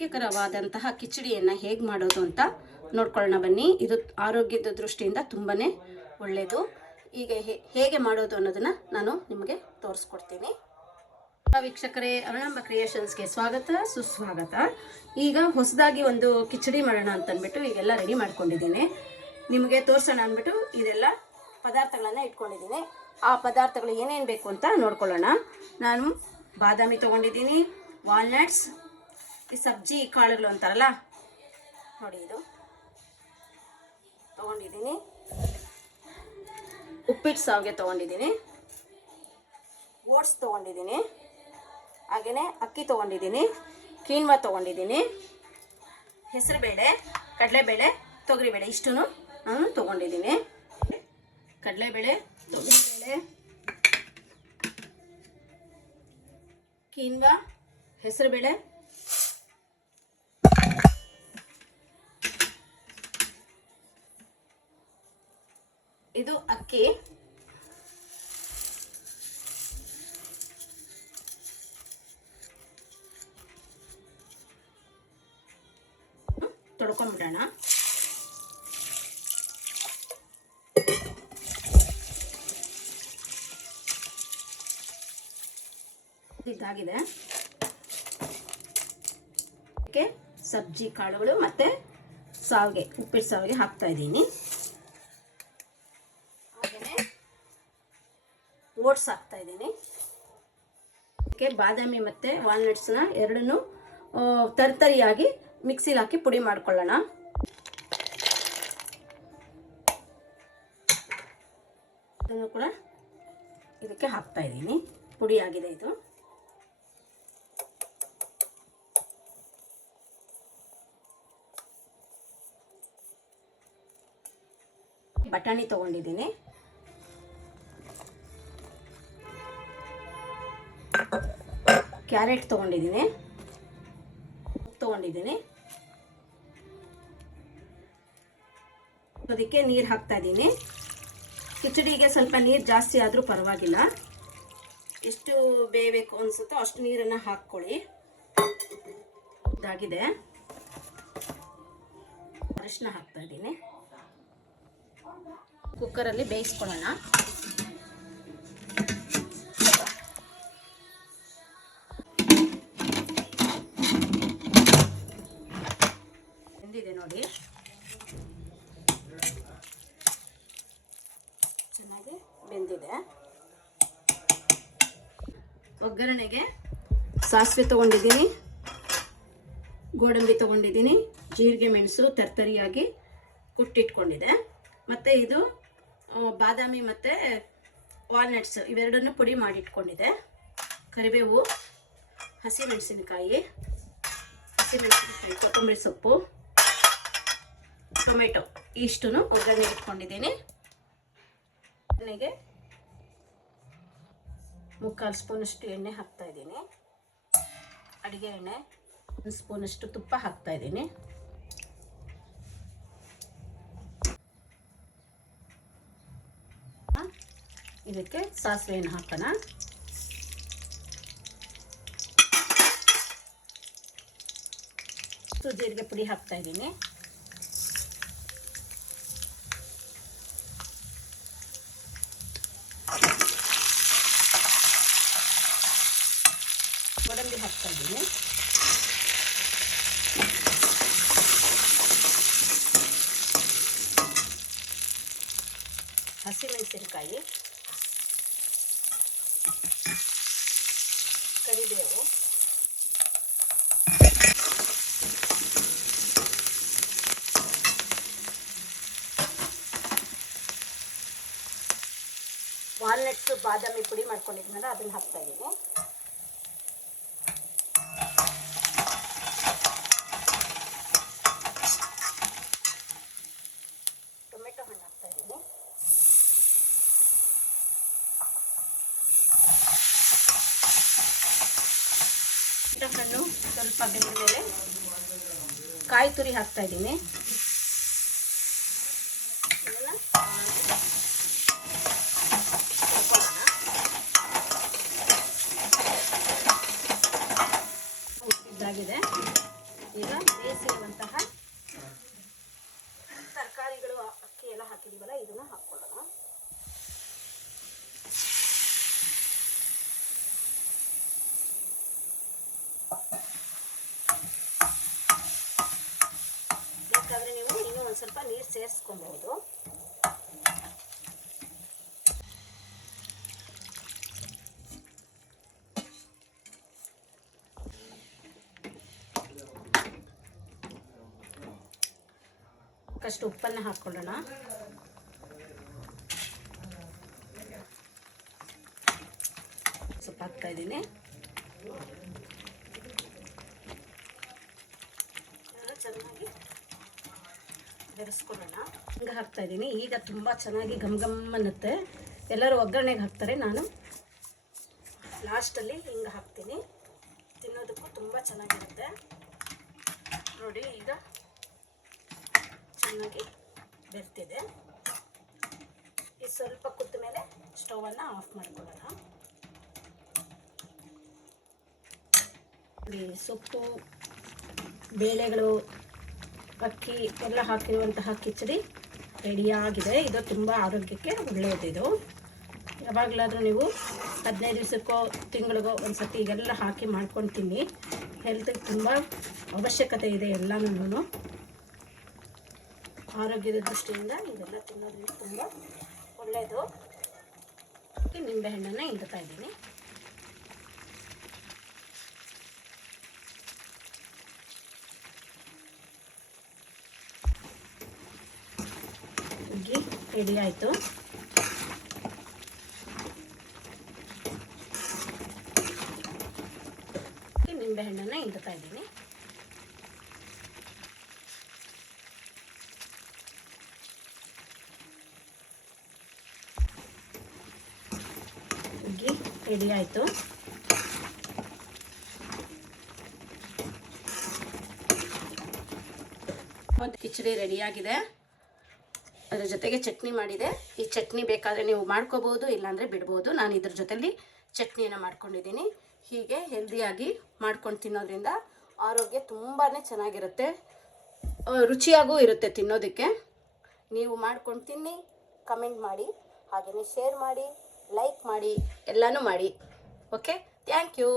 ಆರೋಗ್ಯಕರವಾದಂತಹ ಕಿಚಡಿಯನ್ನು ಹೇಗೆ ಮಾಡೋದು ಅಂತ ನೋಡ್ಕೊಳ್ಳೋಣ ಬನ್ನಿ. ಇದು ಆರೋಗ್ಯದ ದೃಷ್ಟಿಯಿಂದ ತುಂಬಾ ಒಳ್ಳೆಯದು. ಈಗ ಹೇಗೆ ಮಾಡೋದು ಅನ್ನೋದನ್ನು ನಾನು ನಿಮಗೆ ತೋರಿಸ್ಕೊಡ್ತೀನಿ. ವೀಕ್ಷಕರೇ, ಅರುಣಾಂಬ ಕ್ರಿಯೇಷನ್ಸ್ಗೆ ಸ್ವಾಗತ ಸುಸ್ವಾಗತ. ಈಗ ಹೊಸದಾಗಿ ಒಂದು ಕಿಚಡಿ ಮಾಡೋಣ ಅಂತಂದ್ಬಿಟ್ಟು ಈಗೆಲ್ಲ ರೆಡಿ ಮಾಡ್ಕೊಂಡಿದ್ದೀನಿ. ನಿಮಗೆ ತೋರಿಸೋಣ ಅಂದ್ಬಿಟ್ಟು ಇದೆಲ್ಲ ಪದಾರ್ಥಗಳನ್ನು ಇಟ್ಕೊಂಡಿದ್ದೀನಿ. ಆ ಪದಾರ್ಥಗಳು ಏನೇನು ಬೇಕು ಅಂತ ನೋಡ್ಕೊಳ್ಳೋಣ. ನಾನು ಬಾದಾಮಿ ತೊಗೊಂಡಿದ್ದೀನಿ, ವಾಲ್ನಟ್ಸ್, ಈ ಸಬ್ಜಿ ಕಾಳುಗಳು ಅಂತಾರಲ್ಲ ನೋಡಿ ಇದು ತೊಗೊಂಡಿದ್ದೀನಿ, ಉಪ್ಪಿಟ್ಟು ಸಾವಿಗೆ ತೊಗೊಂಡಿದ್ದೀನಿ, ಓಟ್ಸ್ ತೊಗೊಂಡಿದ್ದೀನಿ, ಹಾಗೆಯೇ ಅಕ್ಕಿ ತೊಗೊಂಡಿದ್ದೀನಿ, ಕೀನ್ವಾ ತೊಗೊಂಡಿದ್ದೀನಿ, ಹೆಸರುಬೇಳೆ, ಕಡಲೆಬೇಳೆ, ತೊಗರಿಬೇಳೆ ಇಷ್ಟೂ ನಾನು ತೊಗೊಂಡಿದ್ದೀನಿ. ಕಡಲೆಬೇಳೆ, ತೊಗರಿಬೇಳೆ, ಕೀನ್ವಾ, ಹೆಸರುಬೇಳೆ, ಇದು ಅಕ್ಕಿ, ತೊಳ್ಕೊಂಡ್ಬಿಡೋಣ. ಇದಾಗಿದೆ. ಅದಕ್ಕೆ ಸಬ್ಜಿ ಕಾಳುಗಳು ಮತ್ತು ಸಾವಿಗೆ, ಉಪ್ಪಿಟ್ಟು ಸಾವಿಗೆ ಹಾಕ್ತಾ ಇದ್ದೀನಿ. ಹಾಗೆಯೇ ಓಟ್ಸ್ ಹಾಕ್ತಾ ಇದ್ದೀನಿ. ಅದಕ್ಕೆ ಬಾದಾಮಿ ಮತ್ತು ವಾಲ್ನಟ್ಸ್ನ ಎರಡನ್ನೂ ತರ್ತರಿಯಾಗಿ ಮಿಕ್ಸಿಲಿ ಹಾಕಿ ಪುಡಿ ಮಾಡ್ಕೊಳ್ಳೋಣ. ಇದನ್ನು ಕೂಡ ಇದಕ್ಕೆ ಹಾಕ್ತಾ ಇದ್ದೀನಿ. ಪುಡಿ ಆಗಿದೆ ಇದು. ಬಟಾಣಿ ತೊಗೊಂಡಿದ್ದೀನಿ, ಕ್ಯಾರೆಟ್ ತೊಗೊಂಡಿದ್ದೀನಿ, ತೊಗೊಂಡಿದ್ದೀನಿ. ಅದಕ್ಕೆ ನೀರು ಹಾಕ್ತಾ ಇದ್ದೀನಿ. ಕಿಚಡಿಗೆ ಸ್ವಲ್ಪ ನೀರು ಜಾಸ್ತಿ ಆದರೂ ಪರವಾಗಿಲ್ಲ, ಎಷ್ಟು ಬೇಯಬೇಕು ಅನಿಸುತ್ತೋ ಅಷ್ಟು ನೀರನ್ನು ಹಾಕ್ಕೊಳ್ಳಿ. ಇದಾಗಿದೆ. ಅರಿಶಿನ ಹಾಕ್ತಾ ಇದ್ದೀನಿ. ಕುಕ್ಕರಲ್ಲಿ ಬೇಯಿಸ್ಕೊಳ್ಳೋಣ. ಬೆಂದಿದೆ ನೋಡಿ, ಚೆನ್ನಾಗಿ ಬೆಂದಿದೆ. ಒಗ್ಗರಣೆಗೆ ಸಾಸಿವೆ ತೊಗೊಂಡಿದ್ದೀನಿ, ಗೋಡಂಬಿ ತೊಗೊಂಡಿದ್ದೀನಿ, ಜೀರಿಗೆ ಮೆಣಸು ತರ್ತರಿಯಾಗಿ ಕುಟ್ಟಿಟ್ಕೊಂಡಿದೆ, ಮತ್ತು ಇದು ಬಾದಾಮಿ ಮತ್ತು ವಾಲ್ನಟ್ಸ್ ಇವೆರಡನ್ನು ಪುಡಿ ಮಾಡಿಟ್ಕೊಂಡಿದೆ. ಕರಿಬೇವು, ಹಸಿಮೆಣಸಿನಕಾಯಿ, ಕೊತ್ತಂಬರಿ ಸೊಪ್ಪು, ಟೊಮೆಟೊ ಇಷ್ಟನ್ನು ಒಗ್ಗರಣೆ ಇಟ್ಕೊಂಡಿದ್ದೀನಿ. ಒಗ್ಗರಣೆಗೆ 3/4 ಸ್ಪೂನಷ್ಟು ಎಣ್ಣೆ ಹಾಕ್ತಾ ಇದ್ದೀನಿ. ಅಡುಗೆ ಎಣ್ಣೆ 1 ಸ್ಪೂನಷ್ಟು ತುಪ್ಪ ಹಾಕ್ತಾ ಇದ್ದೀನಿ. ಇದಕ್ಕೆ ಸಾಸಿವೆಯನ್ನು ಹಾಕೋಣ. ಜೀರಿಗೆ ಪುಡಿ ಹಾಕ್ತಾ ಇದ್ದೀನಿ. ಗೋಡಂಬಿ ಹಾಕ್ತಾ ಇದ್ದೀನಿ. ಹಸಿಮೆಣಸಿನಕಾಯಿ, ಕರಿಬೇವು, ವಾಲ್ನಟ್ಸ್ ಬಾದಾಮಿ ಪುಡಿ ಮಾಡ್ಕೊಂಡಿದ್ದೀನಲ್ಲ ಅದನ್ನು ಹಾಕ್ತಾ ಇದ್ದೀನಿ. ಟೊಮೆಟೊ ಹಣ್ಣು ಹಾಕ್ತಾ ಇದ್ದೀನಿ. ಹಣ್ಣು ಸ್ವಲ್ಪ ಬೆಂದ ಮೇಲೆ ಕಾಯಿ ತುರಿ ಹಾಕ್ತಾ ಇದ್ದೀನಿ. ಇದಾಗಿದೆ. ಸ್ವಲ್ಪ ನೀರು ಸೇರಿಸ್ಕೊಬೋದು. ಅಷ್ಟು ಉಪ್ಪನ್ನು ಹಾಕ್ಕೊಳ್ಳೋಣ. ಸ್ವಲ್ಪ ಹಾಕ್ತಾ ಇದ್ದೀನಿ. ಚೆನ್ನಾಗಿ ಬೆರೆಸ್ಕೊಳ್ಳೋಣ. ಹಿಂಗೆ ಹಾಕ್ತಾ ಇದ್ದೀನಿ. ಈಗ ತುಂಬ ಚೆನ್ನಾಗಿ ಘಮ್ ಘಮ್ ಅನ್ನುತ್ತೆ. ಎಲ್ಲರೂ ಒಗ್ಗರಣೆಗೆ ಹಾಕ್ತಾರೆ, ನಾನು ಲಾಸ್ಟಲ್ಲಿ ಹಿಂಗೆ ಹಾಕ್ತೀನಿ. ತಿನ್ನೋದಕ್ಕೂ ತುಂಬ ಚೆನ್ನಾಗಿರುತ್ತೆ ನೋಡಿ. ಈಗ ಚೆನ್ನಾಗಿ ಬೆರ್ತಿದೆ. ಈ ಸ್ವಲ್ಪ ಕುದ್ದ ಮೇಲೆ ಸ್ಟವನ್ನು ಆಫ್ ಮಾಡ್ಕೊಳ್ಳೋಣ. ಸೊಪ್ಪು, ಬೇಳೆಗಳು, ಅಕ್ಕಿ ಎಲ್ಲ ಹಾಕಿರುವಂತಹ ಕಿಚಡಿ ರೆಡಿಯಾಗಿದೆ. ಇದು ತುಂಬ ಆರೋಗ್ಯಕ್ಕೆ ಒಳ್ಳೆಯದಿದು. ಯಾವಾಗಲಾದರೂ ನೀವು 15 ದಿವಸಕ್ಕೋ ತಿಂಗಳಿಗೋ ಒಂದು ಸತಿ ಈಗೆಲ್ಲ ಹಾಕಿ ಮಾಡ್ಕೊಂಡು ತಿನ್ನಿ. ಹೆಲ್ತಿಗೆ ತುಂಬ ಅವಶ್ಯಕತೆ ಇದೆ ಎಲ್ಲನೂ. ಆರೋಗ್ಯದ ದೃಷ್ಟಿಯಿಂದ ಇದೆಲ್ಲ ತಿನ್ನೋದ್ರಿಂದ ತುಂಬ ಒಳ್ಳೆಯದು. ನಿಂಬೆಹಣ್ಣನ್ನು ಹಿಂಡ್ತಾ ಇದ್ದೀನಿ. ಹುಗ್ಗಿ ರೆಡಿ ಆಯಿತು. ನಿಂಬೆಹಣ್ಣನ್ನು ಹಿಂಡ್ತಾ ಇದ್ದೀನಿ. ಹುಗ್ಗಿ ರೆಡಿ ಆಯಿತು. ಒಂದು ಕಿಚಡಿ ರೆಡಿಯಾಗಿದೆ. ಅದರ ಜೊತೆಗೆ ಚಟ್ನಿ ಮಾಡಿದೆ. ಈ ಚಟ್ನಿ ಬೇಕಾದರೆ ನೀವು ಮಾಡ್ಕೋಬೋದು, ಇಲ್ಲಾಂದರೆ ಬಿಡ್ಬೋದು. ನಾನು ಇದ್ರ ಜೊತೆಲಿ ಚಟ್ನಿಯನ್ನು ಮಾಡ್ಕೊಂಡಿದ್ದೀನಿ. ಹೀಗೆ ಹೆಲ್ದಿಯಾಗಿ ಮಾಡ್ಕೊಂಡು ತಿನ್ನೋದ್ರಿಂದ ಆರೋಗ್ಯ ತುಂಬಾ ಚೆನ್ನಾಗಿರುತ್ತೆ, ರುಚಿಯಾಗೂ ಇರುತ್ತೆ ತಿನ್ನೋದಕ್ಕೆ. ನೀವು ಮಾಡ್ಕೊಂಡು ತಿನ್ನಿ, ಕಮೆಂಟ್ ಮಾಡಿ, ಹಾಗೆಯೇ ಶೇರ್ ಮಾಡಿ, ಲೈಕ್ ಮಾಡಿ, ಎಲ್ಲನೂ ಮಾಡಿ. Okay, thank you.